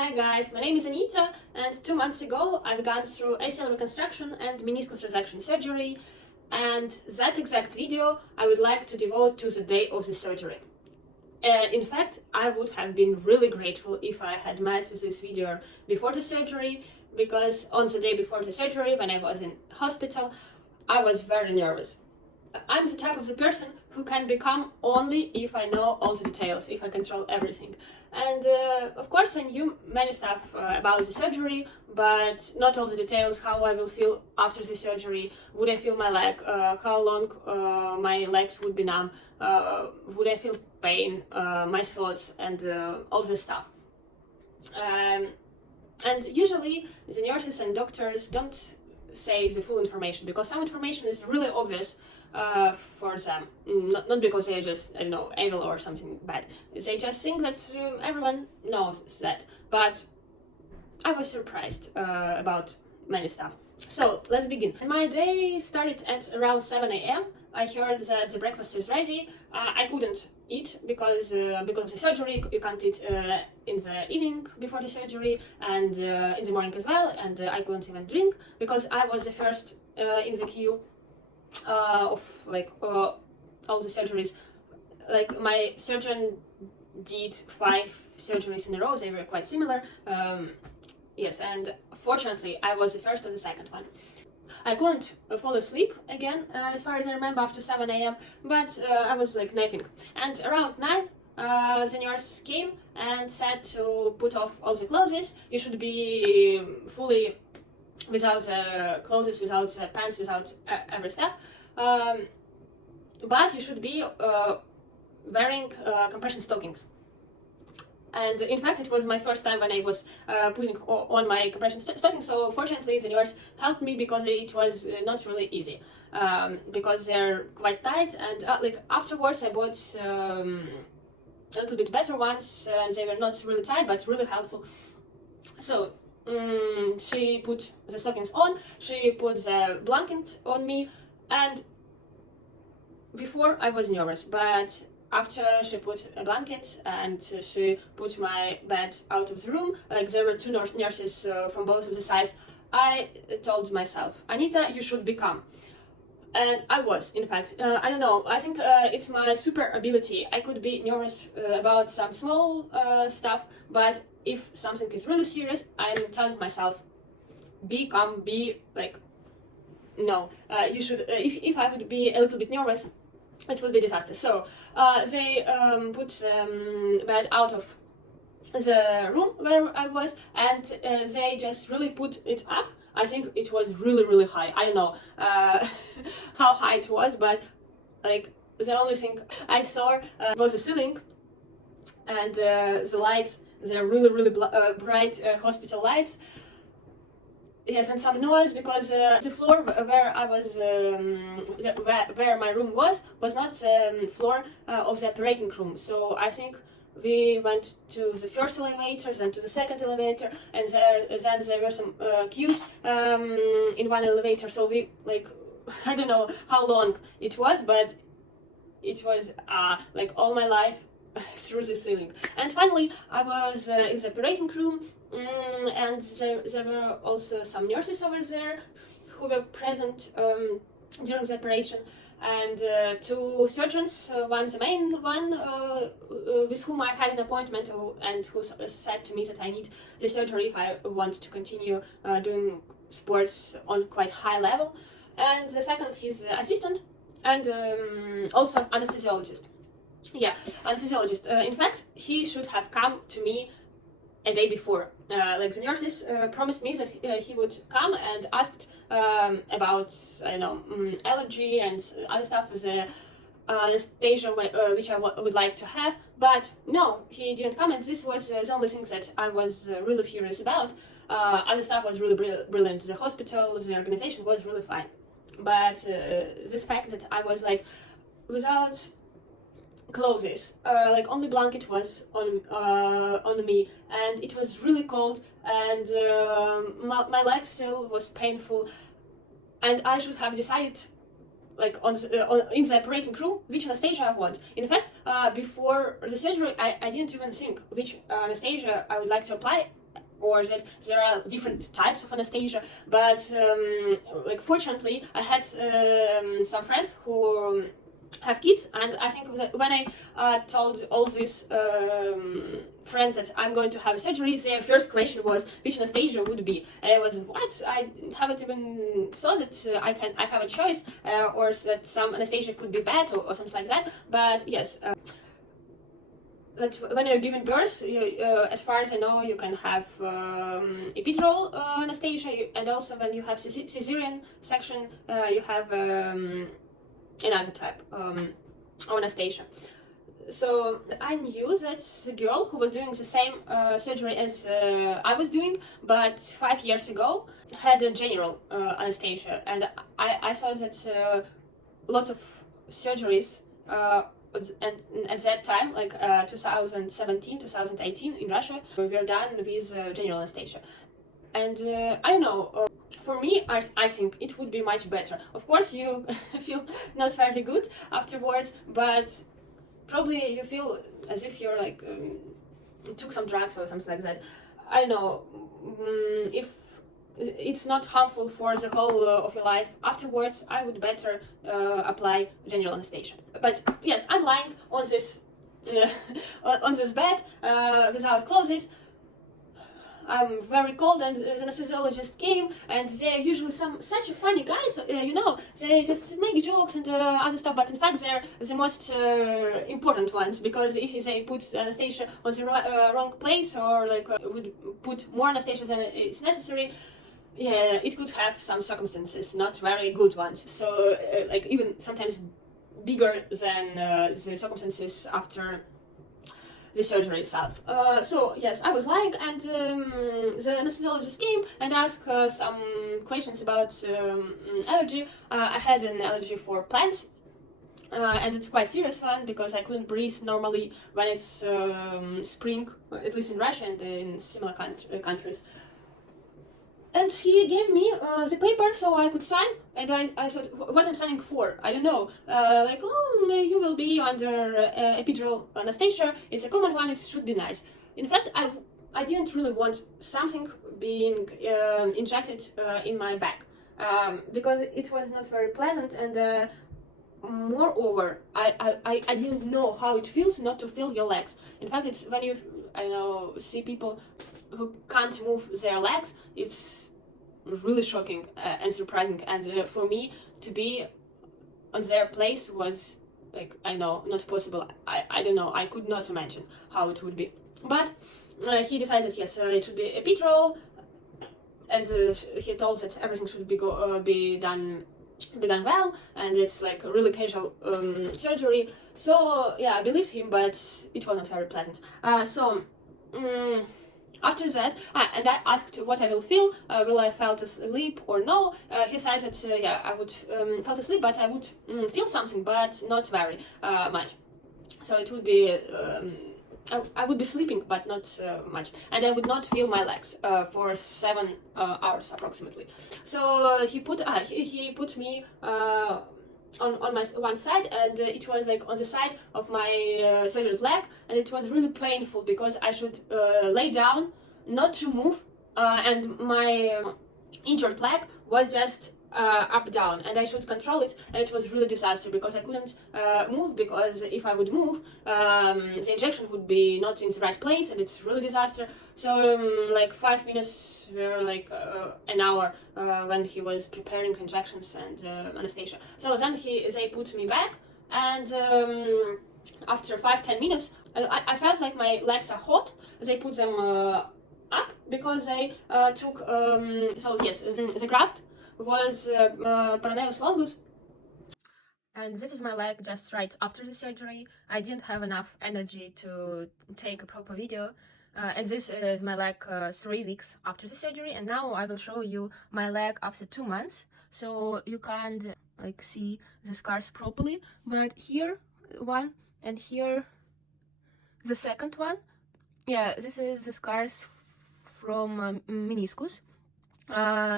Hi guys, my name is Anita, and 2 months ago I've gone through ACL reconstruction and meniscus resection surgery, and that exact video I would like to devote to the day of the surgery. In fact, I would have been really grateful if I had made this video before the surgery, because on the day before the surgery, when I was in hospital, I was very nervous. I'm the type of the person who can become only if I know all the details, if I control everything. And of course I knew many stuff about the surgery, but not all the details, how I will feel after the surgery, would I feel my leg, how long my legs would be numb, would I feel pain, my thoughts, and all this stuff. And usually the nurses and doctors don't say the full information, because some information is really obvious for them, not because they're just, I don't know, evil or something bad. They just think that everyone knows that. But I was surprised about many stuff. So let's begin. And my day started at around 7 a.m. I heard that the breakfast is ready. I couldn't eat because of the surgery. You can't eat in the evening before the surgery, and in the morning as well. And I couldn't even drink because I was the first in the queue of all the surgeries. Like, my surgeon did 5 surgeries in a row. They were quite similar. Yes, and fortunately I was the first or the second one. I couldn't fall asleep again, as far as I remember, after 7 a.m. but I was like napping. And around 9 the nurse came and said to put off all the clothes. You should be fully without clothes, without pants, without every stuff, but you should be wearing compression stockings. And in fact, it was my first time when I was putting on my compression stockings, so fortunately the nurse helped me, because it was not really easy, because they're quite tight. And like, afterwards I bought a little bit better ones, and they were not really tight but really helpful. So she put the stockings on, she put the blanket on me, and before I was nervous, but after she put a blanket and she put my bed out of the room, like there were 2 nurses from both of the sides, I told myself, Anita, you should be calm. And I was, in fact. I don't know, I think it's my super ability. I could be nervous about some small stuff, but if something is really serious, I'm telling myself, be calm, be like, no, you should, if I would be a little bit nervous, it would be disaster. So they put the bed out of the room where I was, and they just really put it up. I think it was really high. I don't know how high it was, but like, the only thing I saw was the ceiling and the lights. They're really bright hospital lights. Yes, and some noise, because the floor where I was, where my room was not the floor of the operating room. So I think we went to the first elevator, then to the second elevator, and then there were some queues in one elevator. So we, like, I don't know how long it was, but it was like all my life through the ceiling. And finally I was in the operating room, and there were also some nurses over there who were present during the operation, and 2 surgeons, one the main one with whom I had an appointment, and who said to me that I need the surgery if I want to continue doing sports on quite high level, and the second, his assistant, and also anesthesiologist. Yeah, anesthesiologist. In fact, he should have come to me a day before. Like, the nurses promised me that he would come, and asked about, I don't know, allergy and other stuff, the anesthesia which I would like to have. But no, he didn't come, and this was the only thing that I was really furious about. Other stuff was really brilliant. The hospital, the organization was really fine. But this fact that I was like without clothes, like only blanket was on me, and it was really cold, and my leg still was painful, and I should have decided, like, in the operating room, which anesthesia I want. In fact, before the surgery, I didn't even think which anesthesia I would like to apply. or that there are different types of anesthesia. But like fortunately, I had some friends who have kids, and I think that when I told all these friends that I'm going to have a surgery, their first question was which anesthesia would be, and I was, what? I haven't even thought that I have a choice, or that some anesthesia could be bad, or something like that. But yes, that when you're giving birth, as far as I know, you can have epidural anesthesia, and also when you have cesarean section, you have another type of anesthesia. So I knew that the girl who was doing the same surgery as I was doing, but 5 years ago, had a general anesthesia, and I thought that lots of surgeries at that time, like 2017, 2018 in Russia, were done with general anesthesia. And I don't know, for me, I think it would be much better. Of course, you feel not very good afterwards, but probably you feel as if you're like took some drugs or something like that. I don't know, if it's not harmful for the whole of your life afterwards, I would better apply general anesthesia. But yes, I'm lying on this on this bed without clothes. I'm very cold, and the anesthesiologist came, and they're usually such funny guys, you know, they just make jokes and other stuff, but in fact they're the most important ones, because if they put anesthesia on the wrong place, or like would put more anesthesia than it's necessary, yeah, it could have some circumstances, not very good ones, so like even sometimes bigger than the circumstances after the surgery itself. So yes, I was lying, and the anesthesiologist came and asked some questions about allergy. I had an allergy for plants, and it's quite serious one, because I couldn't breathe normally when it's spring, at least in Russia and in similar countries. And he gave me the paper so I could sign, and I thought, what I'm signing for? I don't know. Like, oh, you will be under epidural anesthesia. It's a common one, it should be nice. In fact, I didn't really want something being injected in my back, because it was not very pleasant, and moreover, I didn't know how it feels not to feel your legs. In fact, it's when you, I know, see people who can't move their legs, it's really shocking and surprising, and for me to be on their place was like, I know, not possible. I don't know, I could not imagine how it would be. But he decided, yes, it should be epidural, and he told that everything should be done well, and it's like a really casual surgery. So yeah, I believed him, but it wasn't very pleasant. After that, and I asked what I will feel, will I fall asleep or no. He said that yeah, I would fall asleep, but I would feel something, but not very much. So it would be, I would be sleeping, but not much, and I would not feel my legs for 7 hours approximately. So he put me on my one side, and it was like on the side of my surgery leg, and it was really painful because I should lay down, not to move, and my injured leg was just up down, and I should control it, and it was really disaster because I couldn't move, because if I would move, the injection would be not in the right place, and it's really disaster. So like 5 minutes were like an hour when he was preparing injections and anesthesia. So then they put me back, and after 5-10 minutes, I felt like my legs are hot. They put them up because they took, so yes, the graft was Peroneus longus. And this is my leg just right after the surgery. I didn't have enough energy to take a proper video. And this is my leg 3 weeks after the surgery, and now I will show you my leg after 2 months, so you can't like see the scars properly. But here one, and here the second one. Yeah, this is the scars from meniscus,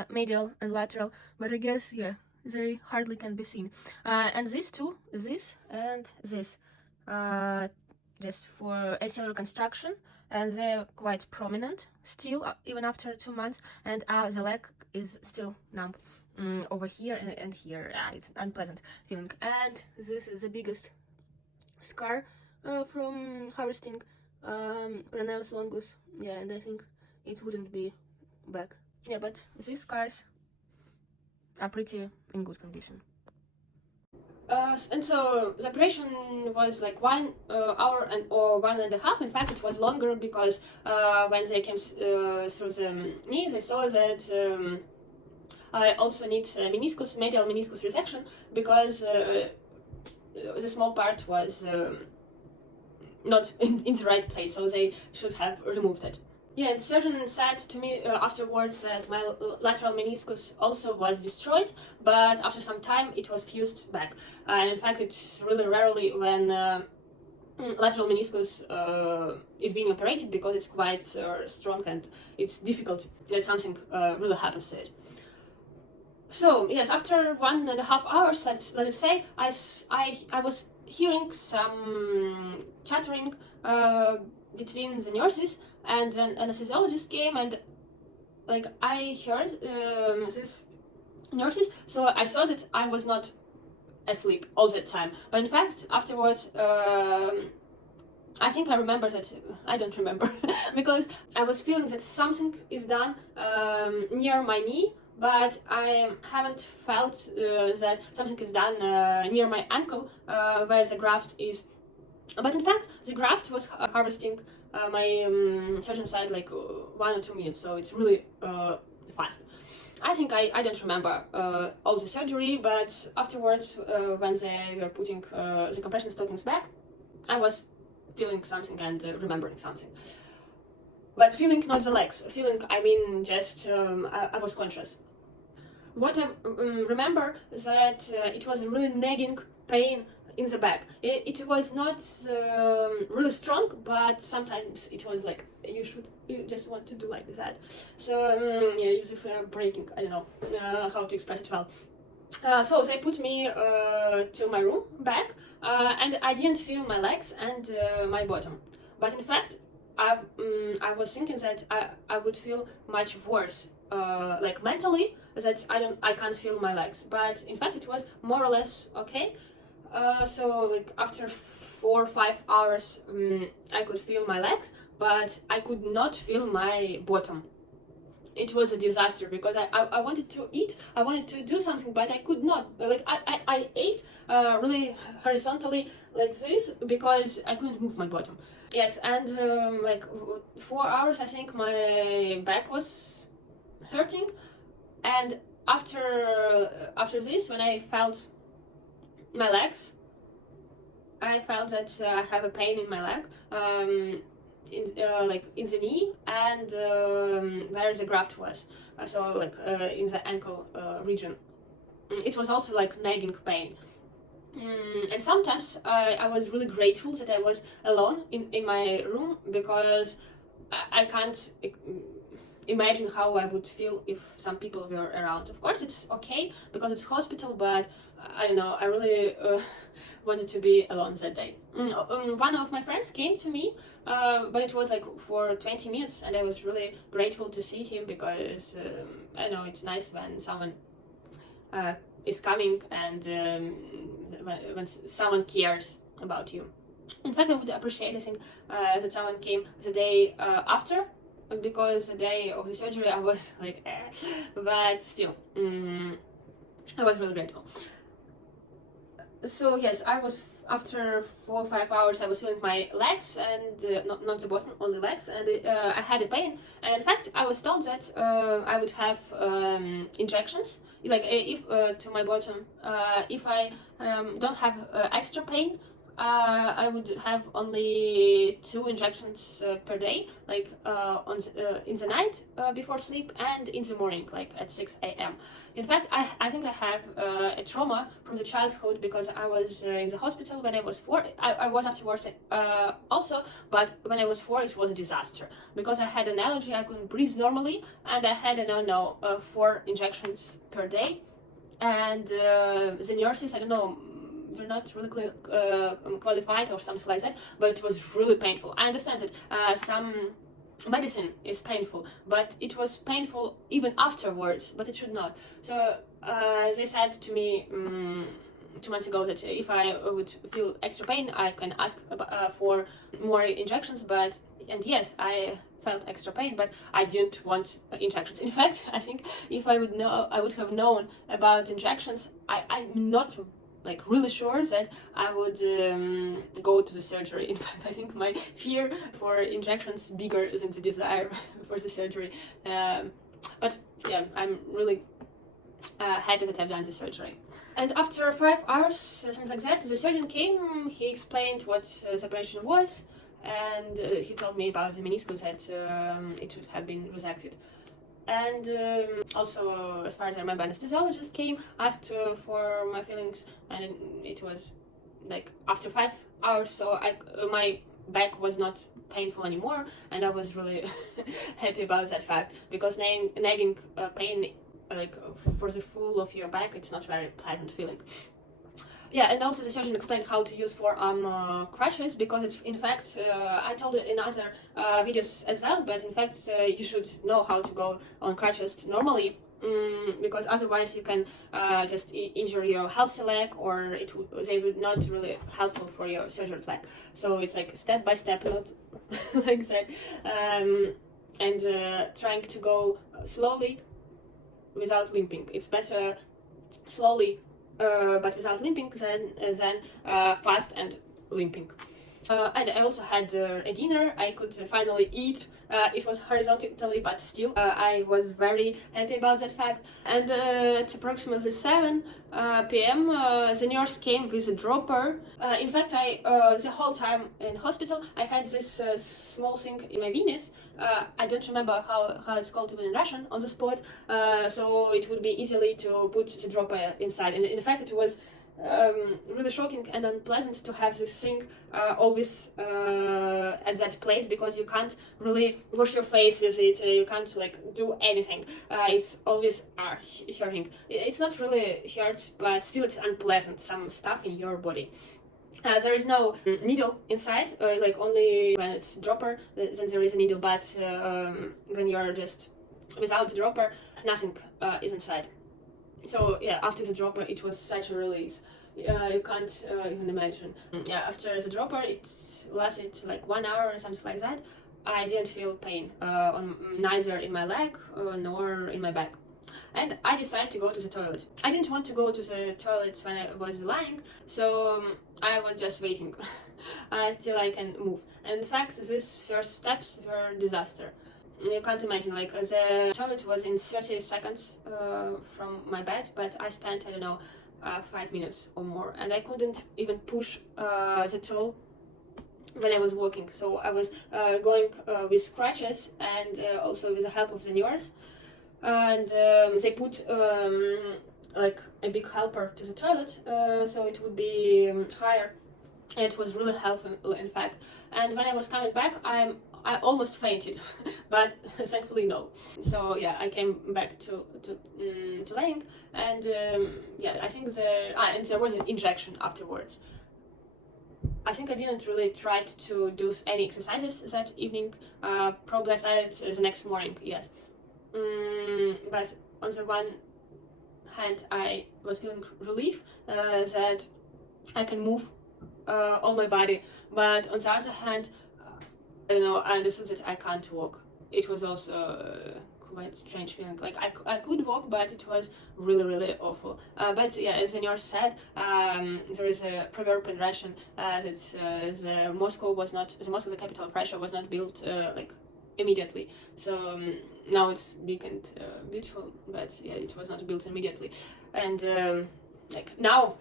medial and lateral, but I guess, yeah, they hardly can be seen. And these two, this and this, just for ACL reconstruction, and they're quite prominent still, even after 2 months, and the leg is still numb over here and here. It's unpleasant feeling. And this is the biggest scar from harvesting Peroneus longus. Yeah, and I think it wouldn't be back. Yeah, but these scars are pretty in good condition. And so the operation was like 1 hour or 1.5. In fact, it was longer because when they came through the knee, they saw that I also need meniscus, medial meniscus resection, because the small part was not in the right place, so they should have removed it. Yeah, and surgeon said to me afterwards that my lateral meniscus also was destroyed, but after some time it was fused back. And in fact, it's really rarely when lateral meniscus is being operated, because it's quite strong and it's difficult that something really happens to it. So yes, after 1.5 hours, let's say, I was hearing some chattering between the nurses, and then anesthesiologist came, and like I heard these nurses, so I thought that I was not asleep all the time. But in fact, afterwards, I think I remember that. I don't remember because I was feeling that something is done near my knee, but I haven't felt that something is done near my ankle where the graft is. But in fact, the graft was harvesting my surgeon side like 1 or 2 minutes, so it's really fast. I think I don't remember all the surgery, but afterwards, when they were putting the compression stockings back, I was feeling something and remembering something. But feeling not the legs, feeling, I mean, just I was conscious. What I remember is that it was a really nagging pain in the back. It was not really strong, but sometimes it was like you just want to do like that. So yeah, as if breaking. I don't know how to express it well. So they put me to my room back, and I didn't feel my legs and my bottom. But in fact, I was thinking that I would feel much worse, like mentally, that I can't feel my legs. But in fact, it was more or less okay. So like after 4 or 5 hours, I could feel my legs, but I could not feel my bottom. It was a disaster because I wanted to eat, I wanted to do something, but I could not. Like I ate really horizontally like this because I couldn't move my bottom. Yes, and like 4 hours, I think my back was hurting, and after this, when I felt my legs, I felt that I have a pain in my leg, like in the knee and where the graft was, so like in the ankle region. It was also like nagging pain. And sometimes I was really grateful that I was alone in my room, because I can't imagine how I would feel if some people were around. Of course, it's okay because it's hospital, but I don't know, I really wanted to be alone that day. One of my friends came to me, but it was like for 20 minutes, and I was really grateful to see him, because I know it's nice when someone is coming and when someone cares about you. In fact, I would appreciate, I think, that someone came the day after, because the day of the surgery I was like, but still, I was really grateful. So yes, I was, after 4 or 5 hours, I was feeling my legs, and not the bottom, only legs, and I had a pain. And in fact, I was told that I would have injections, like if to my bottom, if I don't have extra pain. I would have only 2 injections per day, like in the night before sleep, and in the morning, like at 6 a.m. In fact, I think I have a trauma from the childhood, because I was in the hospital when I was 4. I was afterwards also, but when I was 4, it was a disaster, because I had an allergy, I couldn't breathe normally, and I had 4 injections per day. And the nurses, I don't know, were not really qualified or something like that, but it was really painful. I understand that some medicine is painful, but it was painful even afterwards, but it should not. So they said to me 2 months ago that if I would feel extra pain, I can ask for more injections, and yes, I felt extra pain, but I didn't want injections. In fact, I think if I would have known about injections, I'm not like really sure that I would go to the surgery. In fact, I think my fear for injections bigger than the desire for the surgery. But yeah, I'm really happy that I've done the surgery. And after 5 hours, something like that, the surgeon came. He explained what the operation was, and he told me about the meniscus, that it should have been resected. And also, as far as I remember, anesthesiologist came, asked for my feelings, and it was like after 5 hours, so my back was not painful anymore, and I was really happy about that fact, because nagging pain like for the full of your back, it's not very pleasant feeling. Yeah, and also the surgeon explained how to use forearm crutches, because it's, in fact, I told it in other videos as well, but in fact you should know how to go on crutches normally, because otherwise you can just injure your healthy leg, or they would not really helpful for your surgery leg. So it's like step by step, not like that, and trying to go slowly without limping. It's better slowly but without limping than fast and limping. And I also had a dinner. I could finally eat. It was horizontally, but still I was very happy about that fact. And at approximately 7 p.m. The nurse came with a dropper. In fact, the whole time in hospital I had this small thing in my venous. I don't remember how it's called even in Russian on the spot, so it would be easily to put the dropper inside. And in fact, it was really shocking and unpleasant to have this thing always at that place, because you can't really wash your face with it, you can't like do anything. It's always hurting. It's not really hurts, but still it's unpleasant, some stuff in your body. There is no needle inside, like only when it's dropper, then there is a needle, but when you're just without the dropper, nothing is inside. So yeah, after the dropper, it was such a release. You can't even imagine. Yeah, after the dropper, it lasted like 1 hour or something like that. I didn't feel pain neither in my leg nor in my back. And I decided to go to the toilet. I didn't want to go to the toilet when I was lying, so I was just waiting till I can move. And in fact, these first steps were disaster. You can't imagine, like the toilet was in 30 seconds from my bed, but I spent, I don't know, 5 minutes or more, and I couldn't even push the toe when I was walking. So I was going with crutches and also with the help of the nurse, and they put like a big helper to the toilet, so it would be higher. And it was really helpful, in fact. And when I was coming back, I almost fainted, but thankfully no. So yeah, I came back to laying, and yeah, I think and there was an injection afterwards. I think I didn't really try to do any exercises that evening. Probably I started the next morning, yes. But on the one hand, I was feeling relief that I can move all my body, but on the other hand, I don't know, I understood that I can't walk. It was also quite strange feeling. Like I could walk, but it was really, really awful. But yeah, as the nurse said, there is a proverb in Russian that the Moscow, the capital of Russia, was not built like immediately. So now it's big and beautiful, but yeah, it was not built immediately. And like now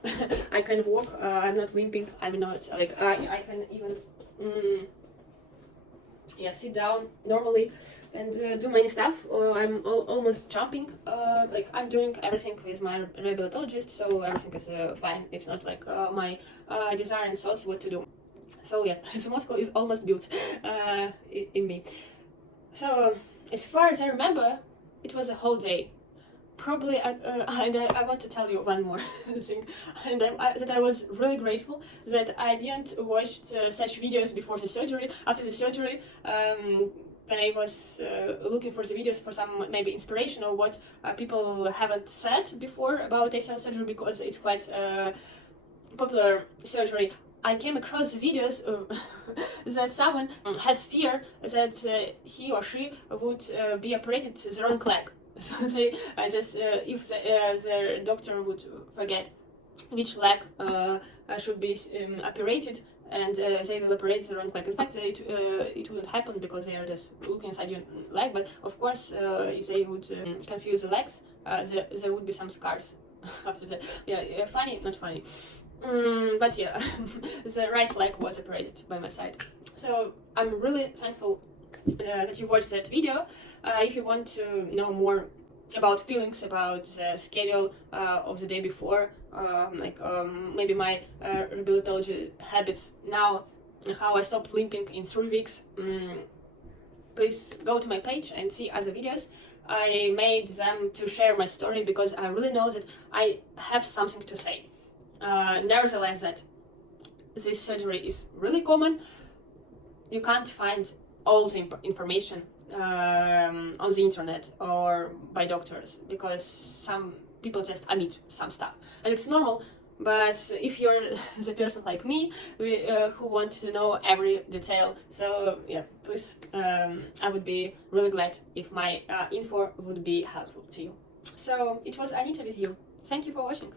I can walk. I'm not limping. I'm not like I can even yeah, sit down normally and do many stuff. I'm almost jumping. Like I'm doing everything with my rehabilitologist, so everything is fine. It's not like my desire and thoughts what to do. So yeah, so Moscow is almost built in me. So as far as I remember, it was a whole day. probably and I want to tell you one more thing, and that I was really grateful that I didn't watch such videos before the surgery. After the surgery, when I was looking for the videos for some maybe inspiration or what people haven't said before about ACL surgery, because it's quite popular surgery, I came across videos that someone has fear that he or she would be operated the wrong leg. So they just if their doctor would forget which leg should be operated, and they will operate the wrong leg. In fact, it wouldn't happen because they are just looking inside your leg. But of course, if they would confuse the legs, there would be some scars after that. Yeah, funny, not funny. But yeah, the right leg was operated by my side. So I'm really thankful that you watched that video. If you want to know more about feelings, about the schedule of the day before, maybe my rehabilitology habits now, how I stopped limping in 3 weeks, please go to my page and see other videos. I made them to share my story because I really know that I have something to say. Nevertheless, that this surgery is really common. You can't find all the information on the internet or by doctors, because some people just omit some stuff, and it's normal. But if you're the person like me who wants to know every detail, so yeah, please, I would be really glad if my info would be helpful to you. So it was Anita with you. Thank you for watching.